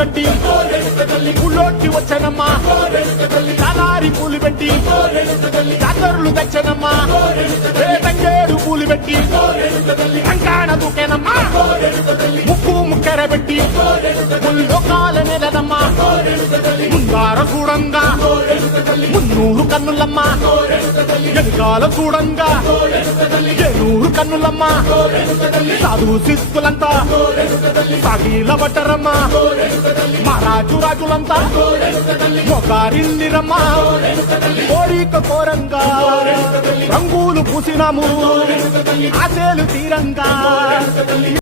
కట్టి ఊళ్ళోకి వచ్చనమ్మా చాలారి పూలు పెట్టి జాతరులు తెచ్చనమ్మా తంగేడు పూలు పెట్టి కంకాణ దూకేనమ్మా ముక్కు ముక్కెర పెట్టి ముల్లోకాల నెలదమ్మా ముందార చూడంగా మున్నూరు కన్నులమ్మా ఎదుగాల చూడంగా ఏనూరు కన్నులమ్మా సాధు శిస్తులంతా సాగిల బట్టరమ్మా మహారాజు రాజులంతా మొగారిల్లిరమ్మా కోరిక కోరంగా రంగులు పూసినాము ఆశలు తీరంగా